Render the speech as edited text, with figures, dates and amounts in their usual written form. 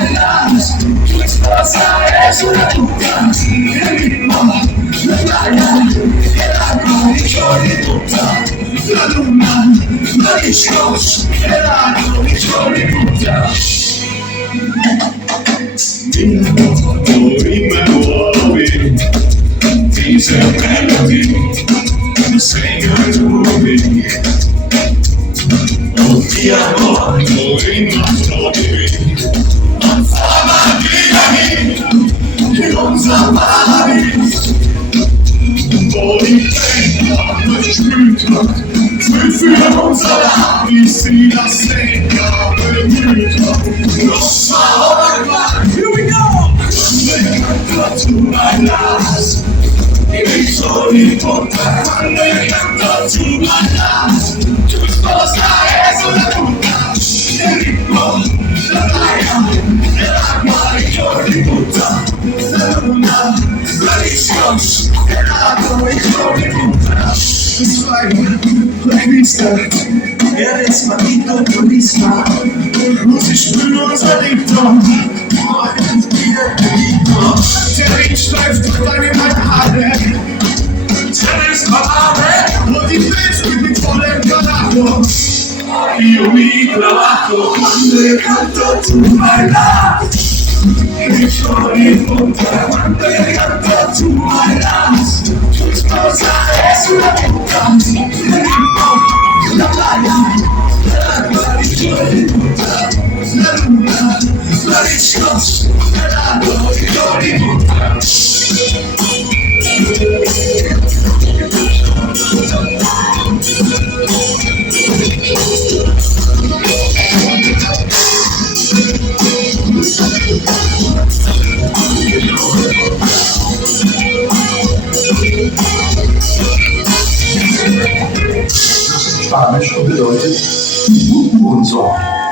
bailas, tu esposa es una puta. El ritmo, la playa, el agua y yo de puta. La luna, los discos, el agua y yo de puta. Mira, movie, these are melody, sing it to me. Oh, ti amo, in my story. In unser Paradies. Body pain, Betrüger, für unser Habis, die das Denker bemüht. Los mal, here we go! Canta tu bailas, ich soll die Puta. Canta tu bailas, tu esposa es una puta. El ritmo, la playa, el agua y yo de puta. La luna, la discos, el agua y yo de puta. Es like that. Ist maldito turista. Und ich spüre unser Liebton. Der Regen streift durch deine Haare. Tennis Parade. Und die Welt mit vollem Galato. Io mi trabajo cuando he canto tu bailas. Ich soll die Puta cuando he canto tu bailas. Tu esposa es una puta. La playa, la guardia de puta. La luna, la discos, el agua y yo de puta. Spanisch bedeutet und so.